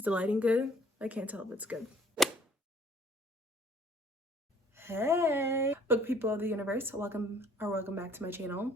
Is the lighting good? I can't tell if it's good. Hey, book people of the universe, welcome back to my channel.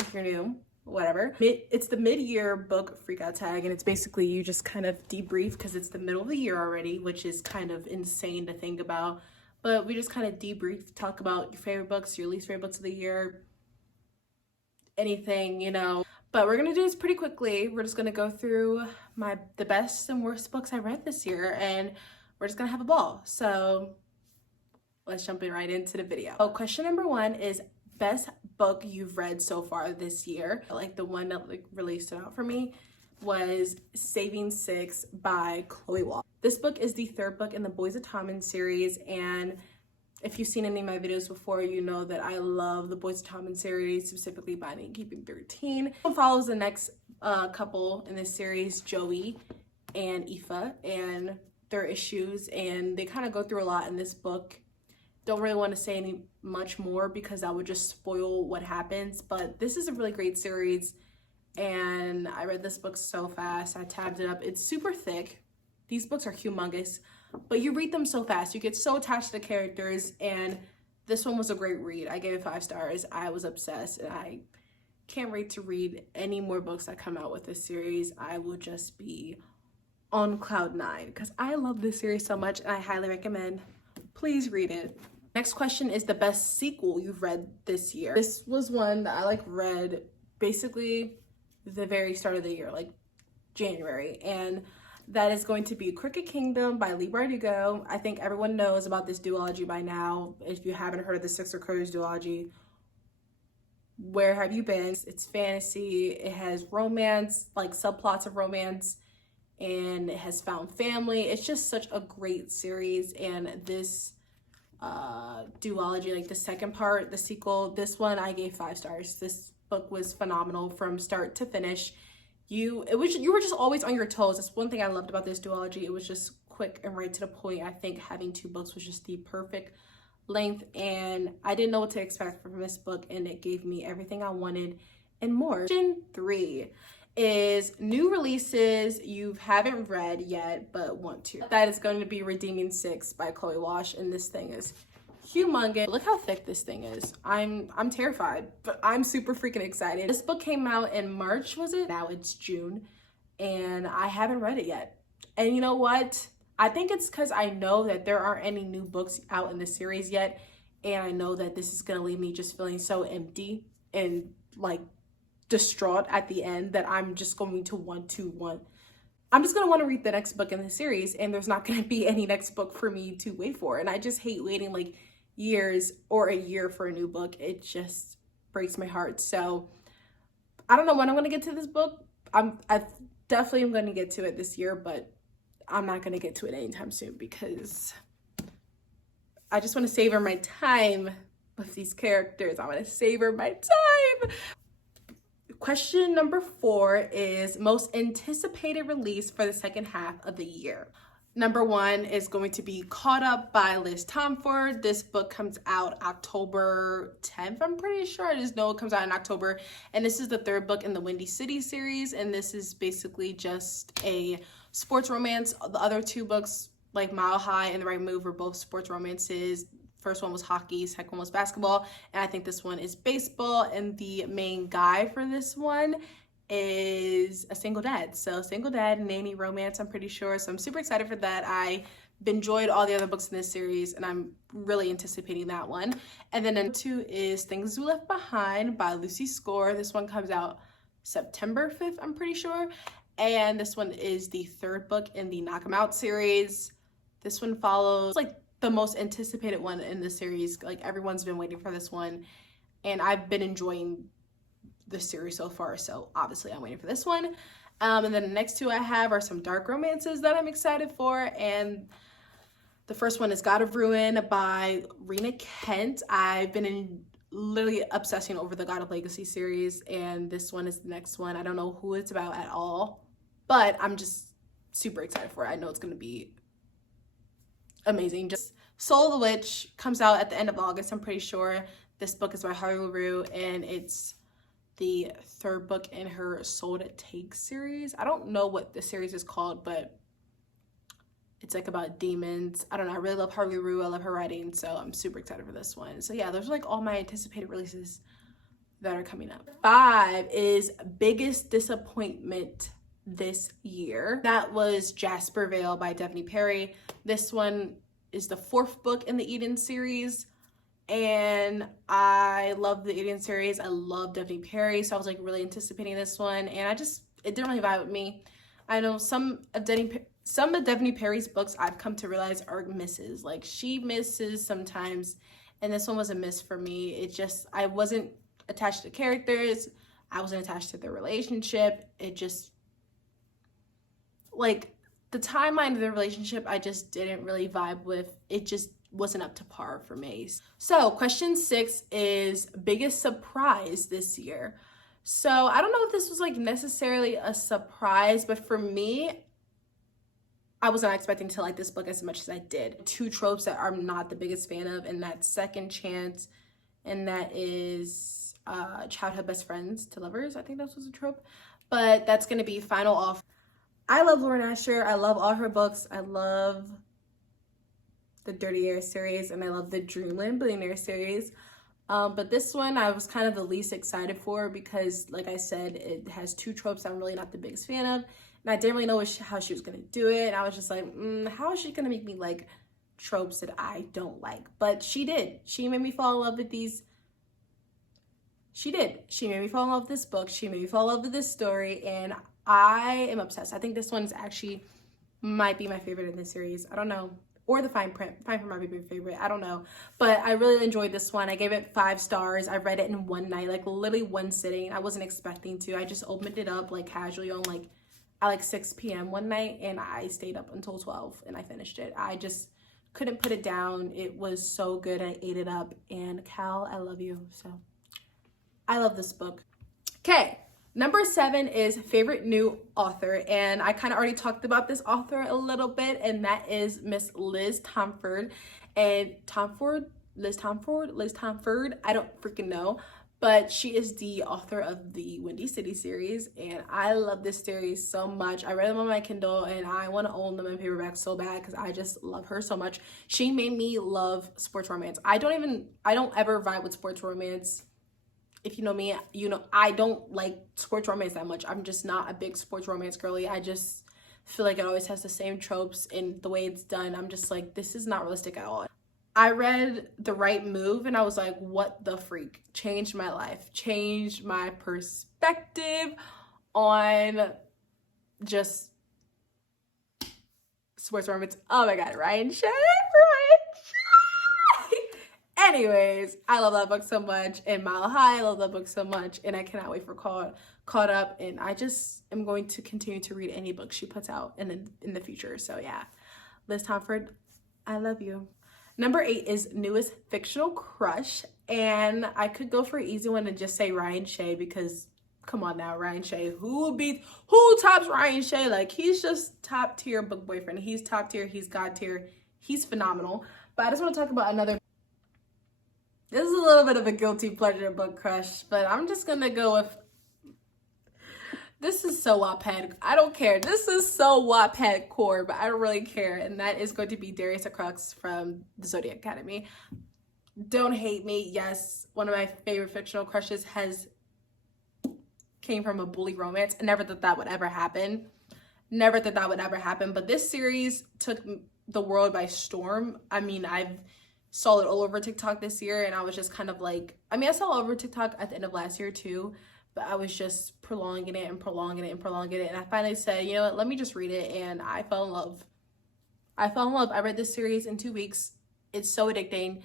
If you're new, whatever. It's the mid-year book freakout tag, and it's basically you just kind of debrief because it's the middle of the year already, which is kind of insane to think about. But we just kind of debrief, talk about your favorite books, your least favorite books of the year, anything, you know. But we're gonna do this pretty quickly. We're just gonna go through the best and worst books I read this year, and we're just gonna have a ball. So let's jump right into the video. So question number 1 is best book you've read so far this year. Like the one that really stood out for me was Saving Six by Chloe Wall. This book is the 3rd book in the Boys of Tommen series, and if you've seen any of my videos before, you know that I love the Boys of Tommen series, specifically Binding and Keeping 13. It follows the next couple in this series, Joey and Aoife, and their issues, and they kind of go through a lot in this book. Don't really want to say any much more because that would just spoil what happens, but this is a really great series, and I read this book so fast. I tabbed it up. It's super thick. These books are humongous, but you read them so fast. You get so attached to the characters, and this one was a great read. I gave it 5 stars. I was obsessed, and I can't wait to read any more books that come out with this series. I will just be on cloud 9 because I love this series so much, and I highly recommend. Please read it. Next question is the best sequel you've read this year. This was one that I read basically the very start of the year, like January, and that is going to be Crooked Kingdom by Leigh Bardugo. I think everyone knows about this duology by now. If you haven't heard of the Six of Crows duology, where have you been? It's fantasy, it has romance, like subplots of romance, and it has found family. It's just such a great series, and this duology, like the second part, the sequel, this one I gave 5 stars. This book was phenomenal from start to finish. You were just always on your toes. That's one thing I loved about this duology. It was just quick and right to the point. I think having 2 books was just the perfect length, and I didn't know what to expect from this book, and it gave me everything I wanted and more. Question 3 is new releases you haven't read yet but want to. That is going to be Redeeming Six by Chloe Wash, and this thing is humongous. Look how thick this thing is. I'm terrified, but I'm super freaking excited. This book came out in March, was it? Now it's June, and I haven't read it yet. And you know what? I think it's because I know that there aren't any new books out in the series yet, and I know that this is gonna leave me just feeling so empty and distraught at the end that I'm just going to want to read the next book in the series, and there's not going to be any next book for me to wait for. And I just hate waiting years or a year for a new book. It just breaks my heart. So I don't know when I'm going to get to this book. I definitely am going to get to it this year, but I'm not going to get to it anytime soon because I just want to savor my time with these characters. I want to savor my time. Question number 4 is most anticipated release for the second half of the year. Number 1 is going to be Caught Up by Liz Tomford. This book comes out October 10th, I'm pretty sure. I just know it comes out in October. And this is the 3rd book in the Windy City series. And this is basically just a sports romance. The other 2 books, like Mile High and The Right Move, were both sports romances. First one was hockey, second one was basketball, and I think this one is baseball, and the main guy for this one is a single dad. So single dad, nanny romance, I'm pretty sure. So I'm super excited for that. I enjoyed all the other books in this series, and I'm really anticipating that one. And then number 2 is Things We Left Behind by Lucy Score. This one comes out September 5th, I'm pretty sure. And this one is the 3rd book in the Knock 'Em Out series. This one follows the most anticipated one in the series. Everyone's been waiting for this one, and I've been enjoying the series so far, so obviously I'm waiting for this one. And then the next 2 I have are some dark romances that I'm excited for, and the first one is God of Ruin by Rena Kent. I've been literally obsessing over the God of Legacy series, and this one is the next one. I don't know who it's about at all, but I'm just super excited for it. I know it's gonna be amazing. Just Soul of the Witch comes out at the end of August, I'm pretty sure. This book is by Harley Rue, and it's the 3rd book in her Soul to Take series. I don't know what the series is called, but It's like about demons. I don't know. I really love Haru. I love her writing, so I'm super excited for this one. So yeah, those are like all my anticipated releases that are coming up. 5 is biggest disappointment this year. That was Jasper Vale by Dani Perry. This one is the 4th book in the Eden series, and I love the Eden series. I love Dani Perry, so I was like really anticipating this one, and it didn't really vibe with me. I know some of Dani Perry's books I've come to realize are misses. Like, she misses sometimes, and this one was a miss for me. I wasn't attached to characters. I wasn't attached to their relationship. It just, like, the timeline of the relationship, I just didn't really vibe with. It just wasn't up to par for me. So question 6 is biggest surprise this year. So I don't know if this was like necessarily a surprise, but for me, I was not expecting to like this book as much as I did. 2 tropes that I'm not the biggest fan of, and that's second chance, and that is childhood best friends to lovers. I think that was a trope, but that's gonna be final offer. I love Lauren Asher. I love all her books. I love the Dirty Air series, and I love the Dreamland Billionaire series. But this one I was kind of the least excited for because, like I said, it has 2 tropes I'm really not the biggest fan of. And I didn't really know how she was going to do it. And I was just like, how is she going to make me like tropes that I don't like? But she did. She made me fall in love with these. She did. She made me fall in love with this book. She made me fall in love with this story. And I am obsessed. I think this one is actually might be my favorite in this series. I don't know. Or the fine print. Fine print might be my favorite. I don't know. But I really enjoyed this one. I gave it 5 stars. I read it in one night, like literally one sitting. I wasn't expecting to. I just opened it up like casually on like at 6 p.m. one night, and I stayed up until 12 and I finished it. I just couldn't put it down. It was so good. I ate it up. And Cal, I love you. So I love this book. Okay. Number 7 is favorite new author, and I kind of already talked about this author a little bit, and that is Miss Liz Tomford. And Liz Tomford, I don't freaking know, but she is the author of the Windy City series, and I love this series so much. I read them on my Kindle, and I want to own them in paperback so bad because I just love her so much. She made me love sports romance. I don't ever vibe with sports romance. If you know me, you know I don't like sports romance that much. I'm just not a big sports romance girly. I just feel like it always has the same tropes in the way it's done. I'm just like, this is not realistic at all. I read The Right Move and I was like, what the freak? Changed my life. Changed my perspective on just sports romance. Oh my god, Ryan Shea. Anyways, I love that book so much, and Mile High, I love that book so much, and I cannot wait for Caught Up, and I just am going to continue to read any book she puts out in the future. So yeah, Liz Tomford, I love you. Number 8 is newest fictional crush, and I could go for an easy one and just say Ryan Shea because come on now, Ryan Shea, who tops Ryan Shea? Like, he's just top tier book boyfriend. He's top tier, he's god tier, he's phenomenal. But I just want to talk about another. This is a little bit of a guilty pleasure book crush, but I'm just gonna go with, this is so Wattpad. I don't care. This is so Wattpad core, but I don't really care. And that is going to be Darius the Crux from the Zodiac Academy. Don't hate me. Yes, one of my favorite fictional crushes came from a bully romance. I never thought that would ever happen. Never thought that would ever happen. But this series took the world by storm. I mean, I've saw it all over TikTok this year, and I was just kind of like, I mean, I saw it all over TikTok at the end of last year too, but I was just prolonging it. And I finally said, you know what, let me just read it, and I fell in love. I read this series in 2 weeks. It's so addicting.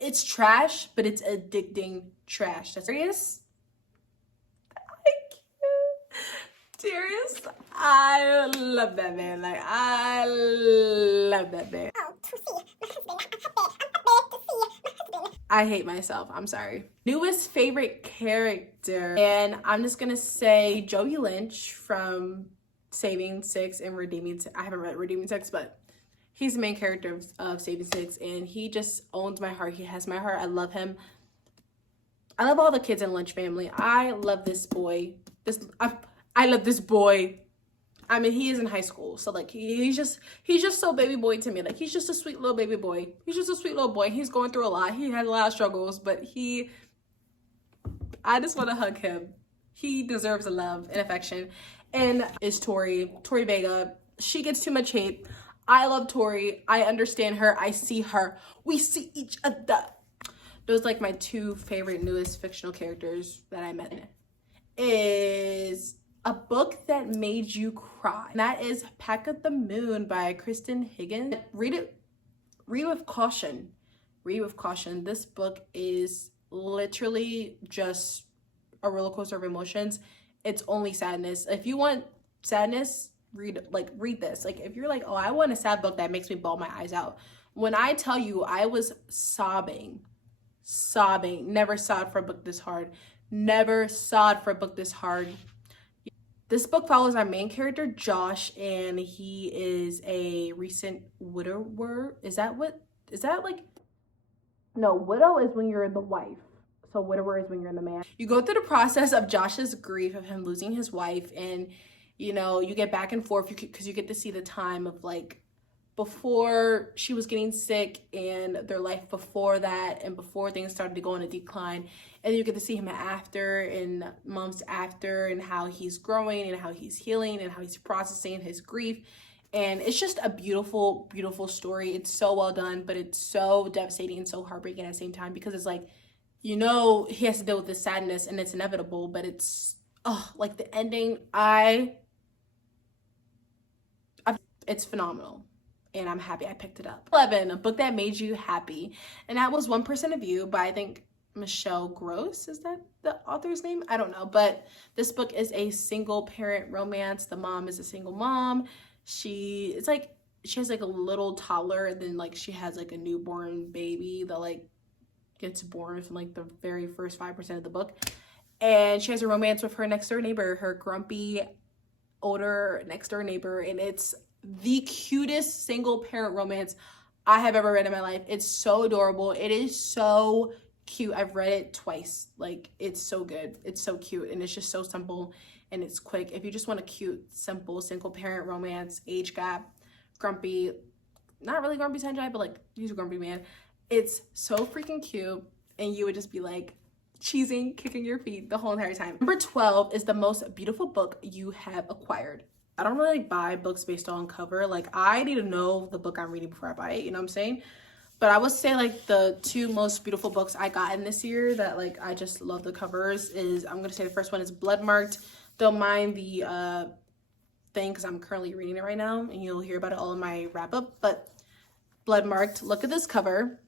It's trash, but it's addicting trash. That's serious. Darius, I love that man. Like, I love that man. I hate myself. I'm sorry. Newest favorite character. And I'm just going to say Joey Lynch from Saving Six and Redeeming Six. I haven't read Redeeming Six, but he's the main character of Saving Six. And he just owns my heart. He has my heart. I love him. I love all the kids in Lynch family. I love this boy. I love this boy. I mean, he is in high school, so like he's just so baby boy to me. Like he's just a sweet little baby boy. He's just a sweet little boy. He's going through a lot. He had a lot of struggles, but I just want to hug him. He deserves a love and affection. And is Tori Vega. She gets too much hate. I love Tori. I understand her. I see her. We see each other. Those like my two favorite newest fictional characters that I met. Is a book that made you cry. And that is Pack of the Moon by Kristen Higgins. Read with caution. Read with caution. This book is literally just a roller coaster of emotions. It's only sadness. If you want sadness, read this. Like if you're like, oh, I want a sad book that makes me bawl my eyes out. When I tell you I was sobbing. Never sobbed for a book this hard. Never sobbed for a book this hard. This book follows our main character, Josh, and he is a recent widower. No, widow is when you're the wife. So widower is when you're the man. You go through the process of Josh's grief of him losing his wife, and you know, you get back and forth because you get to see the time of like before she was getting sick and their life before that and before things started to go on a decline. And you get to see him after and months after and how he's growing and how he's healing and how he's processing his grief. And it's just a beautiful, beautiful story. It's so well done, but it's so devastating and so heartbreaking at the same time because it's like, you know, he has to deal with this sadness and it's inevitable, but it's, like the ending, it's phenomenal. And I'm happy I picked it up. 11, a book that made you happy. And that was 1% of You by, I think, Michelle Gross. Is that the author's name? I don't know. But this book is a single parent romance. The mom is a single mom. She has like a little toddler, and then like she has like a newborn baby that like gets born within like the very first 5% of the book. And she has a romance with her next door neighbor, her grumpy older next door neighbor, and it's the cutest single parent romance I have ever read in my life. It's so adorable. It is so cute. I've read it twice. Like, it's so good. It's so cute, and it's just so simple, and it's quick. If you just want a cute, simple, single parent romance, age gap, grumpy, not really grumpy Sanjay, but like he's a grumpy man. It's so freaking cute, and you would just be like cheesing, kicking your feet the whole entire time. Number 12 is The Most Beautiful Book You Have Acquired. I don't really like buy books based on cover. Like, I need to know the book I'm reading before I buy it, you know what I'm saying? But I would say like the two most beautiful books I got in this year that like I just love the covers is, I'm gonna say the first one is Blood Marked. Don't mind the thing because I'm currently reading it right now, and you'll hear about it all in my wrap up. But Blood Marked, look at this cover.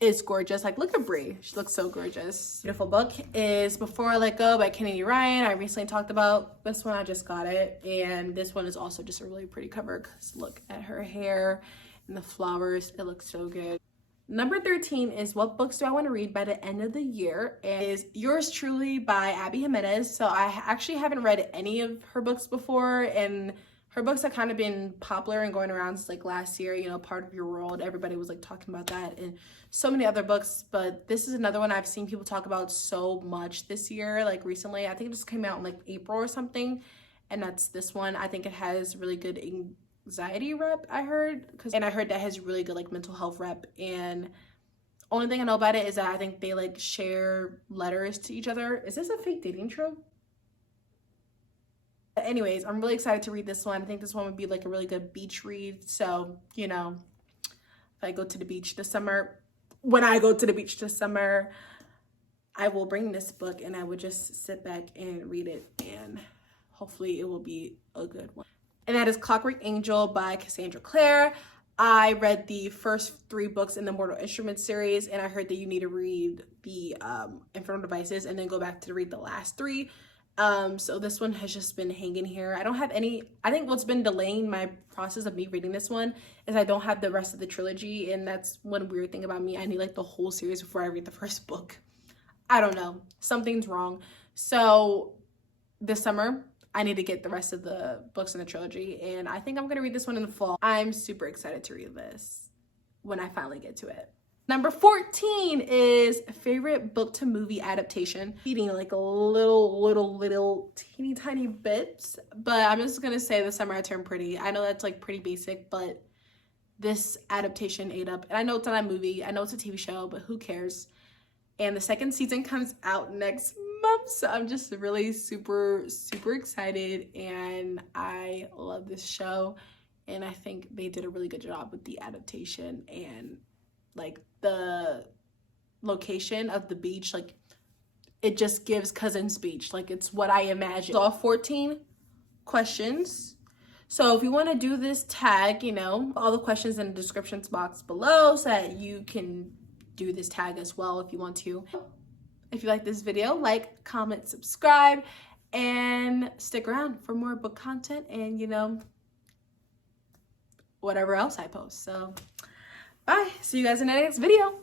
It's gorgeous. Like, look at Brie. She looks so gorgeous. Beautiful book is Before I Let Go by Kennedy Ryan. I recently talked about this one. I just got it. And this one is also just a really pretty cover because look at her hair and the flowers. It looks so good. Number 13 is What Books Do I Want to Read by the End of the Year? It is Yours Truly by Abby Jimenez. So I actually haven't read any of her books before, and her books have kind of been popular and going around since like last year, you know, Part of Your World. Everybody was like talking about that and so many other books, but this is another one I've seen people talk about so much this year, like recently. I think it just came out in like April or something, and that's this one. I think it has really good anxiety rep, I heard, and I heard that has really good like mental health rep. And only thing I know about it is that I think they like share letters to each other. Is this a fake dating trope? Anyways, I'm really excited to read this one. I think this one would be like a really good beach read. So, you know, if I go to the beach this summer, when I go to the beach this summer, I will bring this book and I would just sit back and read it, and hopefully it will be a good one. And that is Clockwork Angel by Cassandra Clare. I read the first 3 books in the Mortal Instruments series, and I heard that you need to read the Infernal Devices and then go back to read the last 3. So this one has just been hanging here. I don't have any, I think what's been delaying my process of me reading this one is I don't have the rest of the trilogy, and that's one weird thing about me. I need like the whole series before I read the first book. I don't know, something's wrong. So this summer, I need to get the rest of the books in the trilogy, and I think I'm gonna read this one in the fall. I'm super excited to read this when I finally get to it. Number 14 is favorite book to movie adaptation. Eating like a little teeny tiny bits, but I'm just gonna say The Summer I Turned Pretty. I know that's like pretty basic, but this adaptation ate up. And I know it's not a movie, I know it's a TV show, but who cares? And the second season comes out next month, so I'm just really super excited, and I love this show, and I think they did a really good job with the adaptation and like the location of the beach. Like, it just gives Cousins Beach, like it's what I imagine. So all 14 questions. So if you want to do this tag, you know, all the questions in the description box below so that you can do this tag as well if you want to. If you like this video, like, comment, subscribe, and stick around for more book content and, you know, whatever else I post. So bye, see you guys in the next video.